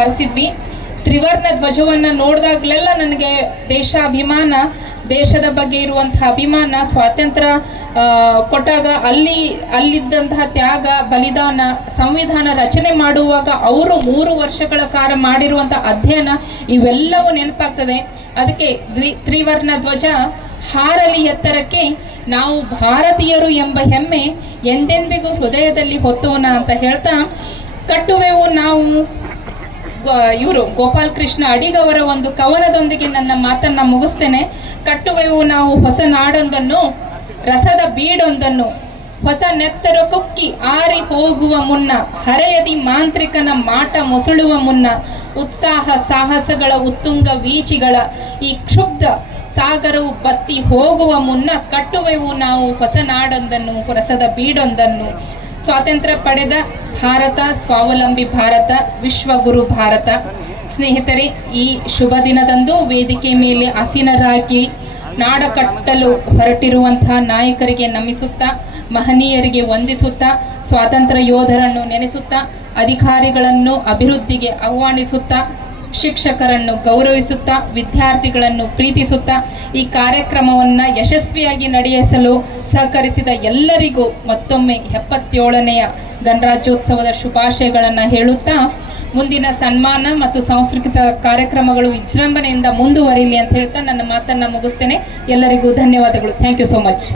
ಹರಿಸಿದ್ವಿ. ತ್ರಿವರ್ಣ ಧ್ವಜವನ್ನು ನೋಡಿದಾಗಲೆಲ್ಲ ನನಗೆ ದೇಶಾಭಿಮಾನ, ದೇಶದ ಬಗ್ಗೆ ಇರುವಂತಹ ಅಭಿಮಾನ, ಸ್ವಾತಂತ್ರ್ಯ ಕೊಟ್ಟಾಗ ಅಲ್ಲಿದ್ದಂತಹ ತ್ಯಾಗ, ಬಲಿದಾನ, ಸಂವಿಧಾನ ರಚನೆ ಮಾಡುವಾಗ ಅವರು 3 ವರ್ಷಗಳ ಕಾಲ ಮಾಡಿರುವಂಥ ಅಧ್ಯಯನ ಇವೆಲ್ಲವೂ ನೆನಪಾಗ್ತದೆ. ಅದಕ್ಕೆ ತ್ರಿವರ್ಣ ಧ್ವಜ ಹಾರಲಿ ಎತ್ತರಕ್ಕೆ, ನಾವು ಭಾರತೀಯರು ಎಂಬ ಹೆಮ್ಮೆ ಎಂದೆಂದಿಗೂ ಹೃದಯದಲ್ಲಿ ಹೊತ್ತೋಣ ಅಂತ ಹೇಳ್ತಾ ಕಟ್ಟುವೆವು ನಾವು. ಇವರು ಗೋಪಾಲ್ ಕೃಷ್ಣ ಅಡಿಗವರ ಒಂದು ಕವನದೊಂದಿಗೆ ನನ್ನ ಮಾತನ್ನ ಮುಗಿಸ್ತೇನೆ. ಕಟ್ಟುವೆವು ನಾವು ಹೊಸ ನಾಡೊಂದನ್ನು, ರಸದ ಬೀಡೊಂದನ್ನು, ಹೊಸ ನೆತ್ತರ ಕುಕ್ಕಿ ಆರಿ ಹೋಗುವ ಮುನ್ನ, ಹರೆಯದಿ ಮಾಂತ್ರಿಕನ ಮಾಟ ಮೊಸಳುವ ಮುನ್ನ, ಉತ್ಸಾಹ ಸಾಹಸಗಳ ಉತ್ತುಂಗ ವೀಚಿಗಳ ಈ ಕ್ಷುಬ್ಧ ಸಾಗರವು ಬತ್ತಿ ಹೋಗುವ ಮುನ್ನ, ಕಟ್ಟುವೆವು ನಾವು ಹೊಸ ನಾಡೊಂದನ್ನು, ರಸದ ಬೀಡೊಂದನ್ನು. ಸ್ವಾತಂತ್ರ್ಯ ಪಡೆದ ಭಾರತ ಸ್ವಾವಲಂಬಿ ಭಾರತ, ವಿಶ್ವಗುರು ಭಾರತ. ಸ್ನೇಹಿತರೆ, ಈ ಶುಭ ದಿನದಂದು ವೇದಿಕೆ ಮೇಲೆ ಆಸೀನರಾಗಿ ನಾಡ ಕಟ್ಟಲು ಹೊರಟಿರುವಂತಹ ನಾಯಕರಿಗೆ ನಮಿಸುತ್ತಾ, ಮಹನೀಯರಿಗೆ ವಂದಿಸುತ್ತಾ, ಸ್ವಾತಂತ್ರ್ಯ ಯೋಧರನ್ನು ನೆನೆಸುತ್ತಾ, ಅಧಿಕಾರಿಗಳನ್ನು ಅಭಿವೃದ್ಧಿಗೆ ಆಹ್ವಾನಿಸುತ್ತಾ, ಶಿಕ್ಷಕರನ್ನು ಗೌರವಿಸುತ್ತಾ, ವಿದ್ಯಾರ್ಥಿಗಳನ್ನು ಪ್ರೀತಿಸುತ್ತಾ ಈ ಕಾರ್ಯಕ್ರಮವನ್ನು ಯಶಸ್ವಿಯಾಗಿ ನಡೆಸಲು ಸಹಕರಿಸಿದ ಎಲ್ಲರಿಗೂ ಮತ್ತೊಮ್ಮೆ 77ನೆಯ ಗಣರಾಜ್ಯೋತ್ಸವದ ಶುಭಾಶಯಗಳನ್ನು ಹೇಳುತ್ತಾ, ಮುಂದಿನ ಸನ್ಮಾನ ಮತ್ತು ಸಾಂಸ್ಕೃತಿಕ ಕಾರ್ಯಕ್ರಮಗಳು ವಿಜೃಂಭಣೆಯಿಂದ ಮುಂದುವರಿಯಲಿ ಅಂತ ಹೇಳ್ತಾ ನನ್ನ ಮಾತನ್ನು ಮುಗಿಸ್ತೇನೆ. ಎಲ್ಲರಿಗೂ ಧನ್ಯವಾದಗಳು. Thank you so much.